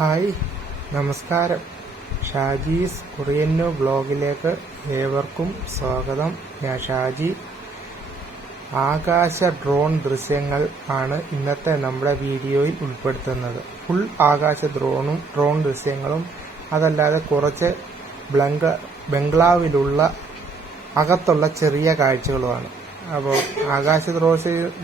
Hi നമസ്കാരം. ഷാജീസ് കുറിയന്നു ബ്ലോഗിലേക്ക് ഏവർക്കും സ്വാഗതം. ഞാൻ ഷാജി. ആകാശ ഡ്രോൺ ദൃശ്യങ്ങൾ ആണ് ഇന്നത്തെ നമ്മുടെ വീഡിയോയിൽ ഉൾപ്പെടുത്തുന്നത്. ഫുൾ ആകാശ ഡ്രോണും ഡ്രോൺ ദൃശ്യങ്ങളും അതല്ലാതെ കുറച്ച് ബ്ലങ്ക ബംഗ്ലാവിലുള്ള അകത്തുള്ള ചെറിയ കാഴ്ചകളുമാണ്. അപ്പോൾ ആകാശ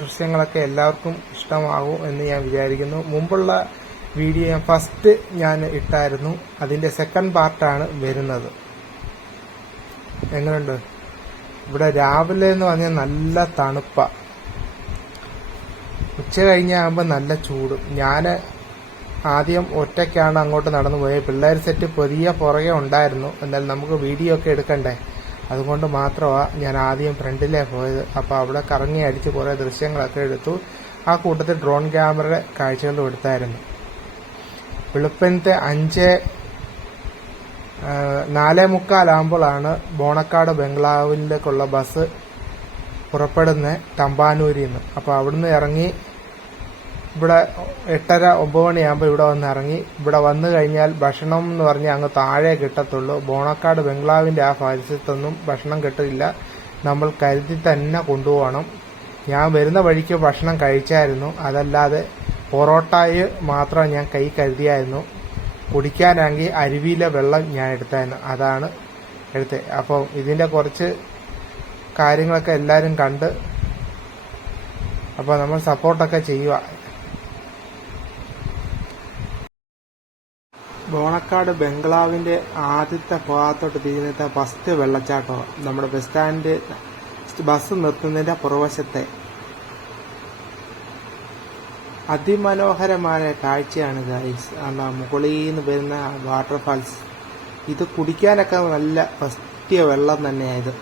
ദൃശ്യങ്ങളൊക്കെ എല്ലാവർക്കും ഇഷ്ടമാകും എന്ന് ഞാൻ വിചാരിക്കുന്നു. മുമ്പുള്ള വീഡിയോ ഞാൻ ഫസ്റ്റ് ഞാൻ ഇട്ടായിരുന്നു. അതിന്റെ സെക്കൻഡ് പാർട്ടാണ് വരുന്നത്. എങ്ങനെയുണ്ട് ഇവിടെ രാവിലെ എന്ന് പറഞ്ഞാൽ നല്ല തണുപ്പ. ഉച്ച കഴിഞ്ഞാകുമ്പോൾ നല്ല ചൂട്. ഞാൻ ആദ്യം ഒറ്റയ്ക്കാണ് അങ്ങോട്ട് നടന്നു പോയത്. പിള്ളേർ സെറ്റ് പുതിയ പുറകെ ഉണ്ടായിരുന്നു. എന്നാൽ നമുക്ക് വീഡിയോ ഒക്കെ എടുക്കണ്ടേ? അതുകൊണ്ട് മാത്രമാണ് ഞാൻ ആദ്യം ഫ്രണ്ടിലേ പോയത്. അപ്പോൾ അവിടെ കറങ്ങി അടിച്ച് കുറേ ദൃശ്യങ്ങളൊക്കെ എടുത്തു. ആ കൂട്ടത്തിൽ ഡ്രോൺ ക്യാമറയുടെ കാഴ്ചകളും എടുത്തായിരുന്നു. വെളുപ്പിനത്തെ അഞ്ച് നാലേ മുക്കാലാകുമ്പോഴാണ് ബോണക്കാട് ബംഗ്ലാവിലേക്കുള്ള ബസ് പുറപ്പെടുന്നത് തമ്പാനൂരിൽ നിന്ന് അപ്പോൾ അവിടുന്ന് ഇറങ്ങി ഇവിടെ എട്ടര ഒമ്പത് മണിയാകുമ്പോൾ ഇവിടെ വന്ന് ഇറങ്ങി. ഇവിടെ വന്നു കഴിഞ്ഞാൽ ഭക്ഷണം എന്ന് പറഞ്ഞാൽ അങ്ങ് താഴെ കിട്ടത്തുള്ളൂ. ബോണക്കാട് ബംഗ്ലാവിന്റെ ആ പരിസരത്തൊന്നും ഭക്ഷണം കിട്ടില്ല നമ്മൾ കരുതി തന്നെ കൊണ്ടുപോകണം. ഞാൻ വരുന്ന വഴിക്ക് ഭക്ഷണം കഴിച്ചായിരുന്നു. അതല്ലാതെ പൊറോട്ടയെ മാത്രം ഞാൻ കൈ കരുതിയായിരുന്നു. കുടിക്കാനാണെങ്കിൽ അരുവിയിലെ വെള്ളം ഞാൻ എടുത്തായിരുന്നു. അതാണ് എടുത്തത് അപ്പം ഇതിന്റെ കുറച്ച് കാര്യങ്ങളൊക്കെ എല്ലാവരും കണ്ട് അപ്പോൾ നമ്മൾ സപ്പോർട്ടൊക്കെ ചെയ്യുക. ബോണക്കാട് ബംഗ്ലാവിന്റെ ആദ്യത്തെ ഭാഗത്തോട്ട് തിരിഞ്ഞത്തെ ഫസ്റ്റ് വെള്ളച്ചാട്ടമാണ് നമ്മുടെ ബസ് സ്റ്റാൻഡ് ബസ് നിർത്തുന്നതിന്റെ പുറവശത്തെ അതിമനോഹരമായ കാഴ്ചയാണ് ഗൈസ് ആ മുകളിൽ നിന്ന് വരുന്ന വാട്ടർഫാൾസ് ഇത് കുടിക്കാനൊക്കെ നല്ല ഫസ്റ്റിയ വെള്ളം തന്നെയായത്.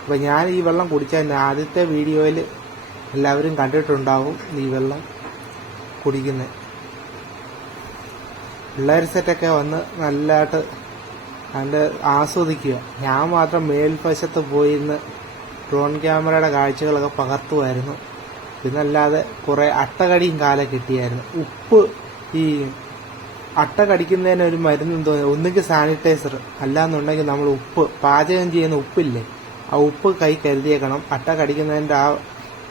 അപ്പം ഞാൻ ഈ വെള്ളം കുടിച്ചാൽ ആദ്യത്തെ വീഡിയോയിൽ എല്ലാവരും കണ്ടിട്ടുണ്ടാവും ഈ വെള്ളം കുടിക്കുന്നത് പിള്ളേർ സെറ്റൊക്കെ വന്ന് നല്ലതായിട്ട് കണ്ട് ആസ്വദിക്കുക. ഞാൻ മാത്രം മേൽവശത്ത് പോയിരുന്ന് ഡ്രോൺ ക്യാമറയുടെ കാഴ്ചകളൊക്കെ പകർത്തുമായിരുന്നു പിന്നല്ലാതെ കുറേ അട്ടകടിയും കാലം കിട്ടിയായിരുന്നു. ഉപ്പ് ഈ അട്ട കടിക്കുന്നതിന് ഒരു മരുന്ന് എന്തോ ഒന്നുകിൽ സാനിറ്റൈസർ അല്ലാന്നുണ്ടെങ്കിൽ നമ്മൾ ഉപ്പ് പാചകം ചെയ്യുന്ന ഉപ്പില്ലേ ആ ഉപ്പ് കൈ കരുതിയേക്കണം. അട്ട കടിക്കുന്നതിന്റെ ആ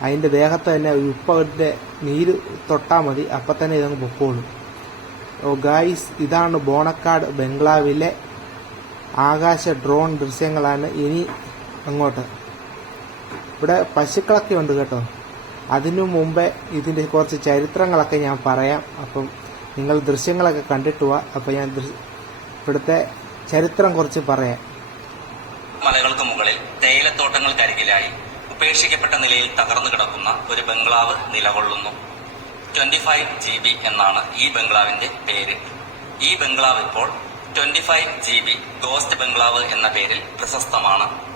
അതിന്റെ ദേഹത്ത് തന്നെ ഈ ഉപ്പിന്റെ നീര് തൊട്ടാൽ മതി അപ്പം തന്നെ ഇതങ്ങ് പൊക്കോളും. ഓ ഗായ്സ് ഇതാണ് ബോണക്കാട് ബംഗ്ലാവിലെ ആകാശ ഡ്രോൺ ദൃശ്യങ്ങളാണ്. ഇനി അങ്ങോട്ട്. ഇവിടെ പശുക്കളൊക്കെ ഉണ്ട് കേട്ടോ. അതിനു മുമ്പേ ഇതിന്റെ കുറച്ച് ചരിത്രങ്ങളൊക്കെ ഞാൻ പറയാം. അപ്പം നിങ്ങൾ ദൃശ്യങ്ങളൊക്കെ കണ്ടിട്ട് പോവാ അപ്പൊ ഞാൻ ഇവിടുത്തെ ചരിത്രം കുറച്ച് പറയാം. മലകൾക്ക് മുകളിൽ തേയിലത്തോട്ടങ്ങൾക്കരികിലായി ഉപേക്ഷിക്കപ്പെട്ട നിലയിൽ തകർന്നു കിടക്കുന്ന ഒരു ബംഗ്ലാവ് നിലകൊള്ളുന്നു. ട്വന്റി ഫൈവ് ജി ബി എന്നാണ് ഈ ബംഗ്ലാവിന്റെ പേര്. ഈ ബംഗ്ലാവ് ഇപ്പോൾ twenty five G B ghost ബംഗ്ലാവ് എന്ന പേരിൽ പ്രശസ്തമാണ്.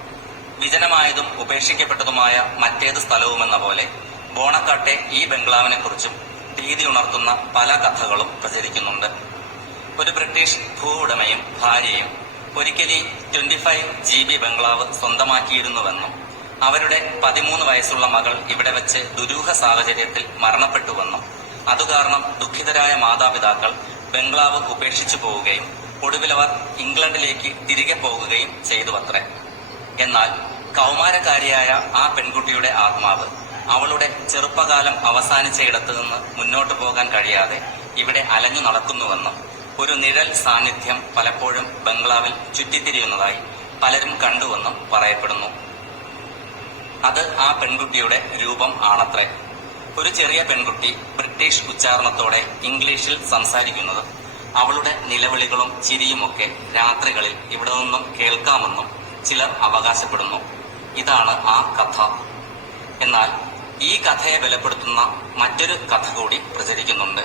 വിജനമായതും ഉപേക്ഷിക്കപ്പെട്ടതുമായ മറ്റേത് സ്ഥലവുമെന്ന പോലെ ബോണക്കാട്ടെ ഈ ബംഗ്ലാവിനെ കുറിച്ചും ഭീതി ഉണർത്തുന്ന പല കഥകളും പ്രചരിക്കുന്നുണ്ട്. ഒരു ബ്രിട്ടീഷ് ഭൂ ഉടമയും ഭാര്യയും ഒരിക്കലി twenty five G B bungalow സ്വന്തമാക്കിയിരുന്നുവെന്നും അവരുടെ പതിമൂന്ന് വയസ്സുള്ള മകൾ ഇവിടെ വെച്ച് ദുരൂഹ സാഹചര്യത്തിൽ മരണപ്പെട്ടുവെന്നും അതുകാരണം ദുഃഖിതരായ മാതാപിതാക്കൾ ബംഗ്ലാവ് ഉപേക്ഷിച്ചു പോവുകയും ഒടുവിലവർ ഇംഗ്ലണ്ടിലേക്ക് തിരികെ പോകുകയും ചെയ്തുവത്രേ. എന്നാൽ കൗമാരക്കാരിയായ ആ പെൺകുട്ടിയുടെ ആത്മാവ് അവളുടെ ചെറുപ്പകാലം അവസാനിച്ചയിടത്തു നിന്ന് മുന്നോട്ടു പോകാൻ കഴിയാതെ ഇവിടെ അലഞ്ഞു നടക്കുന്നുവെന്നും ഒരു നിഴൽ സാന്നിധ്യം പലപ്പോഴും ബംഗ്ലാവിൽ ചുറ്റിത്തിരിയുന്നതായി പലരും കണ്ടുവെന്നും പറയപ്പെടുന്നു. അത് ആ പെൺകുട്ടിയുടെ രൂപം ആണത്രേ. ഒരു ചെറിയ പെൺകുട്ടി ബ്രിട്ടീഷ് ഉച്ചാരണത്തോടെ ഇംഗ്ലീഷിൽ സംസാരിക്കുന്നത് അവളുടെ നിലവിളികളും ചിരിയുമൊക്കെ രാത്രികളിൽ ഇവിടെ നിന്നും കേൾക്കാമെന്നും ചിലർ അവകാശപ്പെടുന്നു. ഇതാണ് ആ കഥ. എന്നാൽ ഈ കഥയെ ബലപ്പെടുത്തുന്ന മറ്റൊരു കഥ കൂടി പ്രചരിക്കുന്നുണ്ട്.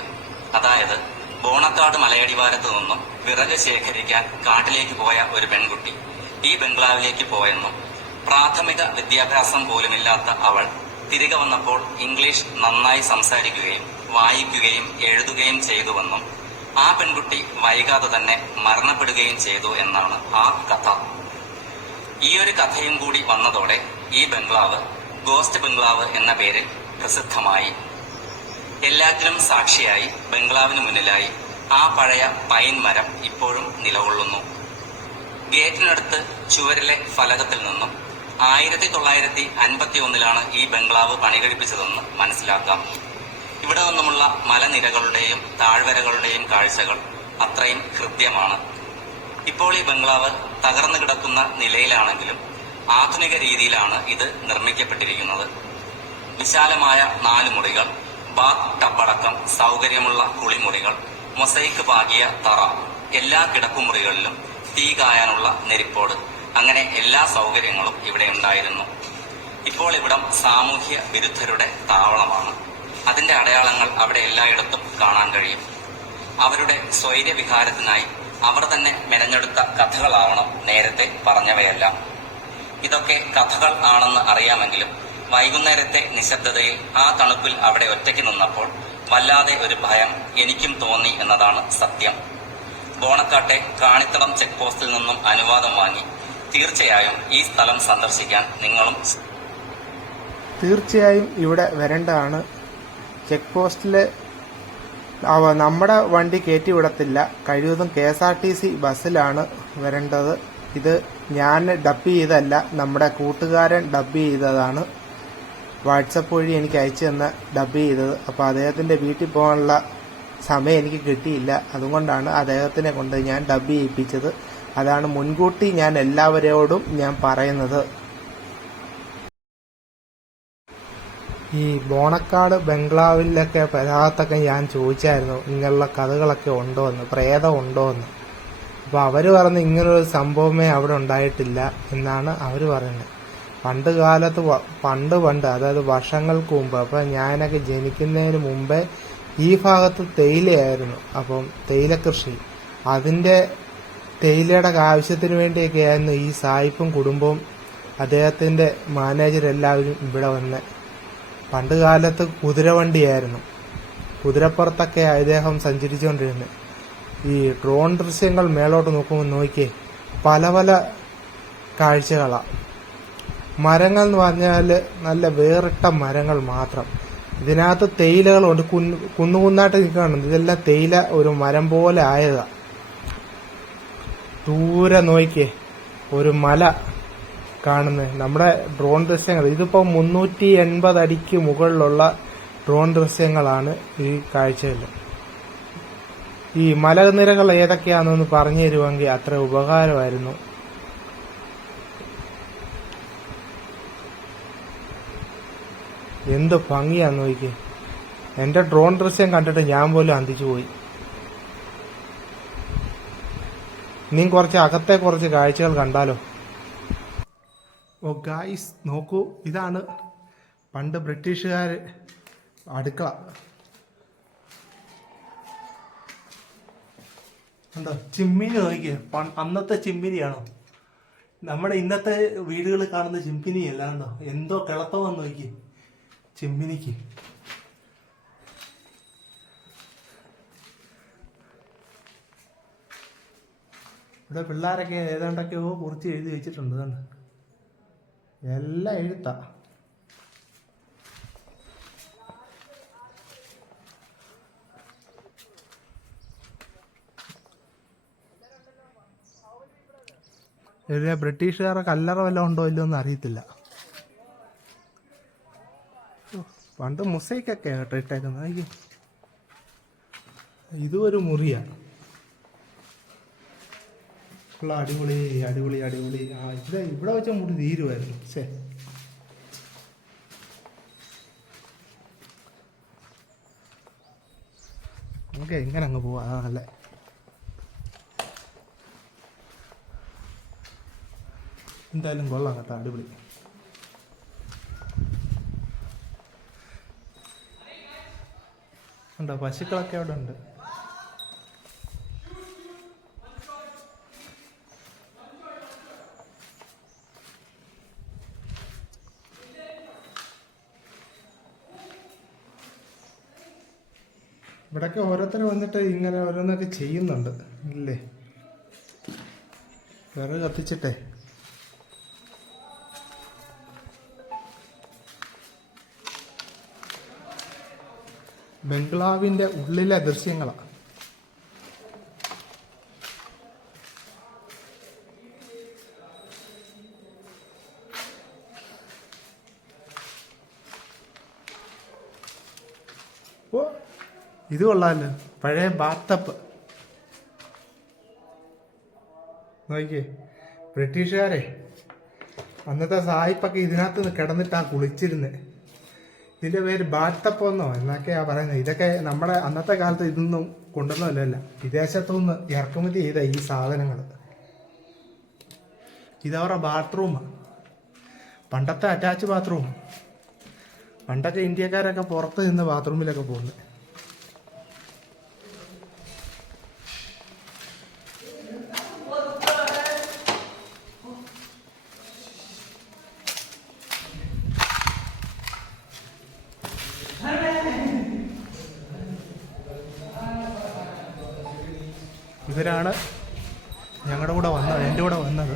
അതായത് ബോണക്കാട് മലയടിവാരത്ത് നിന്നും വിറക് ശേഖരിക്കാൻ കാട്ടിലേക്ക് പോയ ഒരു പെൺകുട്ടി. ഈ ബംഗ്ലാവിലേക്ക് പോയെന്നും പ്രാഥമിക വിദ്യാഭ്യാസം പോലുമില്ലാത്ത അവൾ തിരികെ വന്നപ്പോൾ ഇംഗ്ലീഷ് നന്നായി സംസാരിക്കുകയും വായിക്കുകയും എഴുതുകയും ചെയ്തുവെന്നും ആ പെൺകുട്ടി വൈകാതെ തന്നെ മരണപ്പെടുകയും ചെയ്തു എന്നാണ് ആ കഥ. ഈ ഒരു കഥയും കൂടി വന്നതോടെ ഈ ബംഗ്ലാവ് ഗോസ്റ്റ് ബംഗ്ലാവ് എന്ന പേരിൽ പ്രസിദ്ധമായി. എല്ലാത്തിലും സാക്ഷിയായി ബംഗ്ലാവിന് മുന്നിലായി ആ പഴയ പൈൻ മരം ഇപ്പോഴും നിലകൊള്ളുന്നു. ഗേറ്റിനടുത്ത് ചുവരിലെ ഫലകത്തിൽ നിന്നും ആയിരത്തി തൊള്ളായിരത്തി അൻപത്തി ഒന്നിലാണ് ഈ ബംഗ്ലാവ് പണികഴിപ്പിച്ചതെന്ന് മനസ്സിലാക്കാം. ഇവിടെ നിന്നുമുള്ള മലനിരകളുടെയും താഴ്വരകളുടെയും കാഴ്ചകൾ അത്രയും ഹൃദ്യമാണ് ഇപ്പോൾ ഈ ബംഗ്ലാവ് തകർന്നു കിടക്കുന്ന നിലയിലാണെങ്കിലും ആധുനിക രീതിയിലാണ് ഇത് നിർമ്മിക്കപ്പെട്ടിരിക്കുന്നത്. വിശാലമായ നാല് മുറികൾ ബാത്ത് ടബടക്കം സൗകര്യമുള്ള കുളിമുറികൾ മൊസൈക്ക് പാകിയ തറ എല്ലാ കിടപ്പുമുറികളിലും തീ കായാനുള്ള നെരിപ്പോട്. അങ്ങനെ എല്ലാ സൗകര്യങ്ങളും ഇവിടെ ഉണ്ടായിരുന്നു. ഇപ്പോൾ ഇവിടം സാമൂഹ്യ വിരുദ്ധരുടെ താവളമാണ്. അതിന്റെ അടയാളങ്ങൾ അവിടെ എല്ലായിടത്തും കാണാൻ കഴിയും. അവരുടെ സ്വൈര്യവിഹാരത്തിനായി അവർ തന്നെ മെനഞ്ഞെടുത്ത കഥകളാവണം നേരത്തെ പറഞ്ഞവയെല്ലാം. ഇതൊക്കെ കഥകൾ ആണെന്ന് അറിയാമെങ്കിലും വൈകുന്നേരത്തെ നിശബ്ദതയിൽ ആ തണുപ്പിൽ അവിടെ ഒറ്റയ്ക്ക് നിന്നപ്പോൾ വല്ലാതെ ഒരു ഭയം എനിക്കും തോന്നി എന്നതാണ് സത്യം. ബോണക്കാട്ടെ കാണിത്തളം ചെക്ക് പോസ്റ്റിൽ നിന്നും അനുവാദം വാങ്ങി തീർച്ചയായും ഈ സ്ഥലം സന്ദർശിക്കാൻ നിങ്ങളും തീർച്ചയായും ഇവിടെ വരേണ്ടതാണ്. ചെക്ക് പോസ്റ്റിൽ നമ്മുടെ വണ്ടി കയറ്റി വിടത്തില്ല. കഴിവതും K S R T C ബസ്സിലാണ് വരേണ്ടത്. ഇത് ഞാൻ ഡബ് ചെയ്തല്ല നമ്മുടെ കൂട്ടുകാരൻ ഡബ് ചെയ്തതാണ്. വാട്സപ്പ് വഴി എനിക്ക് അയച്ചു തന്ന ഡബ് ചെയ്തത്. അപ്പോൾ അദ്ദേഹത്തിന്റെ വീട്ടിൽ പോകാനുള്ള സമയം എനിക്ക് കിട്ടിയില്ല. അതുകൊണ്ടാണ് അദ്ദേഹത്തിനെ കൊണ്ട് ഞാൻ ഡബ് ചെയ്യിപ്പിച്ചത്. അതാണ് മുൻകൂട്ടി ഞാൻ എല്ലാവരോടും ഞാൻ പറയുന്നത്. ഈ ബോണക്കാട് ബംഗ്ലാവിലൊക്കെ പരാത്തൊക്കെ ഞാൻ ചോദിച്ചായിരുന്നു. ഇങ്ങനെയുള്ള കഥകളൊക്കെ ഉണ്ടോ എന്ന് പ്രേതം ഉണ്ടോ എന്ന്. അപ്പൊ അവർ പറഞ്ഞ് ഇങ്ങനൊരു സംഭവമേ അവിടെ ഉണ്ടായിട്ടില്ല എന്നാണ് അവർ പറയുന്നത്. പണ്ട് കാലത്ത് പണ്ട് പണ്ട് അതായത് വർഷങ്ങൾക്ക് മുമ്പ് അപ്പൊ ഞാനൊക്കെ ജനിക്കുന്നതിന് മുമ്പേ ഈ ഭാഗത്ത് തേയിലയായിരുന്നു. അപ്പം തേയില കൃഷി അതിന്റെ തേയിലയുടെ ആവശ്യത്തിന് വേണ്ടിയൊക്കെയായിരുന്നു ഈ സായിപ്പും കുടുംബവും അദ്ദേഹത്തിന്റെ മാനേജർ എല്ലാവരും ഇവിടെ വന്ന്. പണ്ട് കാലത്ത് കുതിരവണ്ടിയായിരുന്നു. കുതിരപ്പുറത്തൊക്കെ അദ്ദേഹം സഞ്ചരിച്ചുകൊണ്ടിരുന്നത്. ഈ ഡ്രോൺ ദൃശ്യങ്ങൾ മേലോട്ട് നോക്കുമ്പോൾ നോക്കിയേ പല പല കാഴ്ചകളാണ് മരങ്ങൾ എന്ന് പറഞ്ഞാൽ നല്ല വേറിട്ട മരങ്ങൾ മാത്രം. ഇതിനകത്ത് തേയിലകളുണ്ട്. കുന്ന് കുന്നുകുന്നായിട്ട് നിൽക്കുകയാണ്. ഇതെല്ലാം തേയില ഒരു മരം പോലെ ആയതാ. ദൂരെ നോക്കിയേ ഒരു മല കാണുന്നത്. നമ്മുടെ ഡ്രോൺ ദൃശ്യങ്ങൾ. ഇതിപ്പോൾ മുന്നൂറ്റി എൺപത് അടിക്ക് മുകളിലുള്ള ഡ്രോൺ ദൃശ്യങ്ങളാണ് ഈ കാഴ്ചയിൽ ഈ മലനിരകൾ ഏതൊക്കെയാണെന്ന് പറഞ്ഞു തരുമെങ്കിൽ അത്ര ഉപകാരമായിരുന്നു. എന്ത് ഭംഗിയാന്ന് നോക്കി എന്റെ ഡ്രോൺ ദൃശ്യം കണ്ടിട്ട് ഞാൻ പോലും അന്തിച്ചു പോയി. നീ കുറച്ച് അകത്തെ കുറച്ച് കാഴ്ചകൾ കണ്ടാലോ? ഓ ഗായ്സ് നോക്കൂ ഇതാണ് പണ്ട് ബ്രിട്ടീഷുകാർ അടുക്കള. ഉണ്ടോ ചിമ്മിനി നോക്കിയേ. അന്നത്തെ ചിമ്മിനിയാണോ? നമ്മുടെ ഇന്നത്തെ വീടുകളിൽ കാണുന്ന ചിമ്മിനി അല്ലാണ്ടോ എന്തോ കിളത്തോ വന്ന് നോക്കി ചിമ്മിനിക്ക്. ഇവിടെ പിള്ളേരൊക്കെ ഏതാണ്ടൊക്കെയോ കുറിച്ച് എഴുതി വെച്ചിട്ടുണ്ട് എല്ലാം എഴുത്താ. ഇതിലെ ബ്രിട്ടീഷുകാരെ കല്ലറ വല്ലതും ഉണ്ടോ ഇല്ലയോ എന്ന് അറിയത്തില്ല. പണ്ട് മുസൈക്കൊക്കെ കേട്ടോ ഇട്ടേക്കുന്നത്. അയ്യോ. ഇതും ഒരു മുറിയാണ് അടിപൊളി അടിപൊളി അടിപൊളി. ആ ഇവിടെ ഇവിടെ വെച്ച മുടി തീരുമായിരുന്നു. ശേ നമുക്ക് എങ്ങനെ അങ്ങ് പോവാ? അതാ നല്ലേ എന്തായാലും കൊള്ളാം കേട്ടോ അടിപൊളി. ഉണ്ടോ പശുക്കളൊക്കെ അവിടെ ഉണ്ട്. ഇവിടൊക്കെ ഓരോരുത്തർ വന്നിട്ട് ഇങ്ങനെ ഓരോന്നൊക്കെ ചെയ്യുന്നുണ്ട് ഇല്ലേ വിറക് കത്തിച്ചിട്ടേ. ബംഗ്ലാവിന്റെ ഉള്ളിലെ ദൃശ്യങ്ങളാണ് ഓ ഇത് കൊള്ളാമല്ലോ പഴയ ബാത്തപ്പ്. നോക്കിയേ ബ്രിട്ടീഷുകാരെ അന്നത്തെ സായിപ്പൊക്കെ ഇതിനകത്ത് കിടന്നിട്ടാണ് കുളിച്ചിരുന്നത് ഇതിന്റെ പേര് ബാത്തപ്പൊന്നോ എന്നൊക്കെയാ പറയുന്നത്. ഇതൊക്കെ നമ്മുടെ അന്നത്തെ കാലത്ത് ഇതൊന്നും കൊണ്ടുവന്നതല്ല വിദേശത്തുനിന്ന് ഇറക്കുമതി ചെയ്ത ഈ സാധനങ്ങൾ. ഇതവരുടെ ബാത്റൂം പണ്ടത്തെ അറ്റാച്ച് ബാത്റൂം പണ്ടൊക്കെ ഇന്ത്യക്കാരൊക്കെ പുറത്ത് നിന്ന് ബാത്റൂമിലൊക്കെ പോകുന്നത്. ഇവരാണ് ഞങ്ങളുടെ കൂടെ വന്നത് എന്റെ കൂടെ വന്നത്.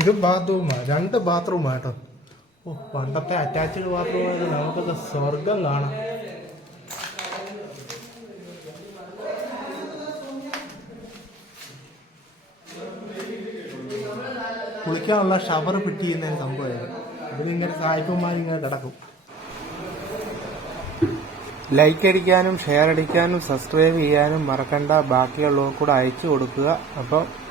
ഇത് ബാത്റൂമാ രണ്ട് ബാത്റൂമാ കേട്ടോ. ഓ പണ്ടത്തെ അറ്റാച്ച്ഡ് ബാത്റൂം ആയത് നമുക്കൊക്കെ സ്വർഗം കാണാം. കുളിക്കാനുള്ള ഷവർ ഫിറ്റ് ചെയ്യുന്ന സംഭവമായിരുന്നു. അതിലിങ്ങനെ സായിപ്പന്മാരിങ്ങനെ കിടക്കും. ലൈക്ക് അടിക്കാനും ഷെയർ അടിക്കാനും സബ്സ്ക്രൈബ് ചെയ്യാനും മറക്കണ്ട. ബാക്കിയുള്ളവർ കൂടെ അയച്ചു കൊടുക്കുക. അപ്പം